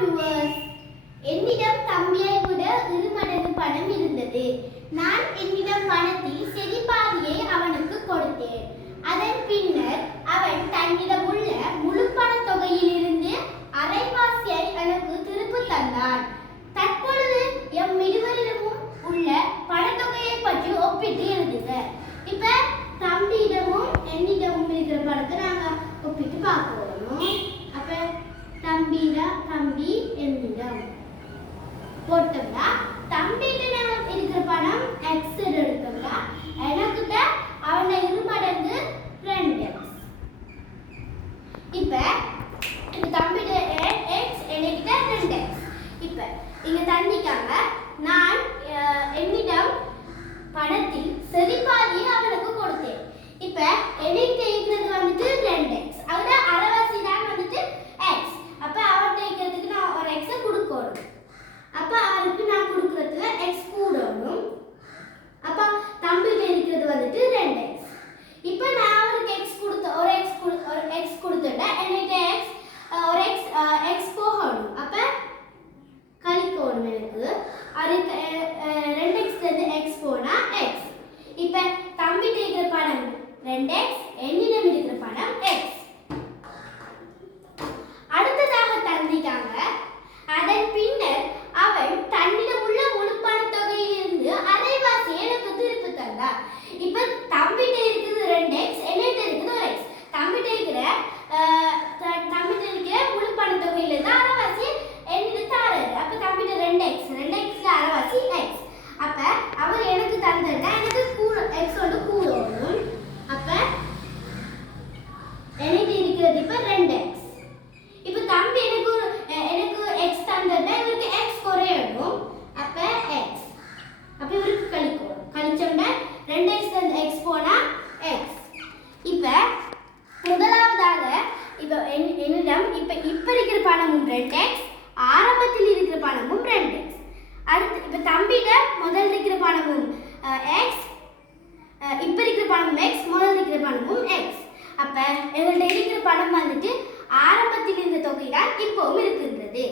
viewers. என்னிடம் தம்பியை விட இருமடங்கு பணம் இருந்தது. நான் என்னிடம் பணத்தில் சரி பாதியை அவனுக்கு கொடுத்தேன். அதன் பின்னர் அவன் தன்னிடம் உள்ள முழு பணத் தொகையிலிருந்து அரைவாசியை எனக்கு திருப்பி தந்தான். தற்பொழுது எம் இருவரிடமும் உள்ள பணத்தொகையை பற்றி ஒப்பிட்டு எழுதுக. இப்ப தம்பியிடமும் என்னிடமும் இருக்கிற பணத்தை நாங்க ஒப்பிட்டு பார்க்கணும். அப்ப தம்பி என்னிடம் போட்டோம்னா தம்பியிடம் இருக்கிற பணம் எக்ஸ் எடுத்தோம்னா எனக்கிட்ட அவனை இருமடங்கு 2x. இப்ப தம்பிட எக்ஸ் எனக்கிட்ட 2x. இப்ப இங்க தந்திக்காங்க நான் என்னிடம் பணத்தில் சரி பாதியை அவனுக்கு கொடுத்தேன். இப்ப எனக்கு இருக்கிறது வந்துட்டு 2x. அவட அரைவாசி தான் வந்துட்டு x. அப்ப அவன் இருக்கிறதுக்கு நான் ஒரு x கொடுக்கணும். அப்ப அவருக்கு நான் கொடுக்கறதுல x கூடணும். அப்ப தம்பிட்ட இருக்கிறது வந்துட்டு 2x. இப்ப நான் அவருக்கு x கொடுத்த ஒரு x கொடுத்தேன்னா எனக்கு ஒரு x போகணும். அப்ப கழிக்கணும் எனக்கு. அதுக்கு 2x ல இருந்து x போனா x. இப்ப தம்பிட்ட இருக்கிற பணம் 2x, என்னிடம் இருக்கிற பணம் x. அடுத்ததாக தந்திட்டாங்க. அதன் பின்னர் அவன் தன்னிடம் உள்ள முழு பணத் தொகையிலிருந்து அரைவாசி எனக்கு திருப்பி தந்தார். இப்ப தம்பிட்ட இருக்குது 2x, என்னிட்ட இருக்குது ஒரு x. தம்பிட்ட இருக்கிற முழு பணத் தொகையிலிருந்து அரைவாசி என்னிட்ட தாராரு. அப்ப தம்பிட்ட 2x ல அரைவாசி x. அப்ப அவர் எனக்கு தந்தா எனக்கு x வந்து கூடணும். அப்ப எனக்கு இருக்கிறது இப்ப 2x. இப்ப தம்பி எனக்கு x தந்தா இவருக்கு x குறையணும். அப்ப x. அப்ப இவருக்கு கழிக்கணும். கழிச்சோம்னா 2x ல இருந்து x போனா x. இப்ப முதலாவதாக இப்ப என்னிடம் இப்ப இருக்கிற பணமும் 2x, ஆரம்பத்தில் இருக்கிற பணமும் 2x. அடுத்து இப்ப தம்பிட முதல் இருக்கிற பணமும் x, இப்ப இருக்கிற பணமும் x, முதல் இருக்கிற பணமும் x. அப்ப எங்கள்ட்ட இருக்கிற பணம் வந்துட்டு ஆரம்பத்தில் இருந்த தொகை தான் இப்பவும் இருக்கின்றது.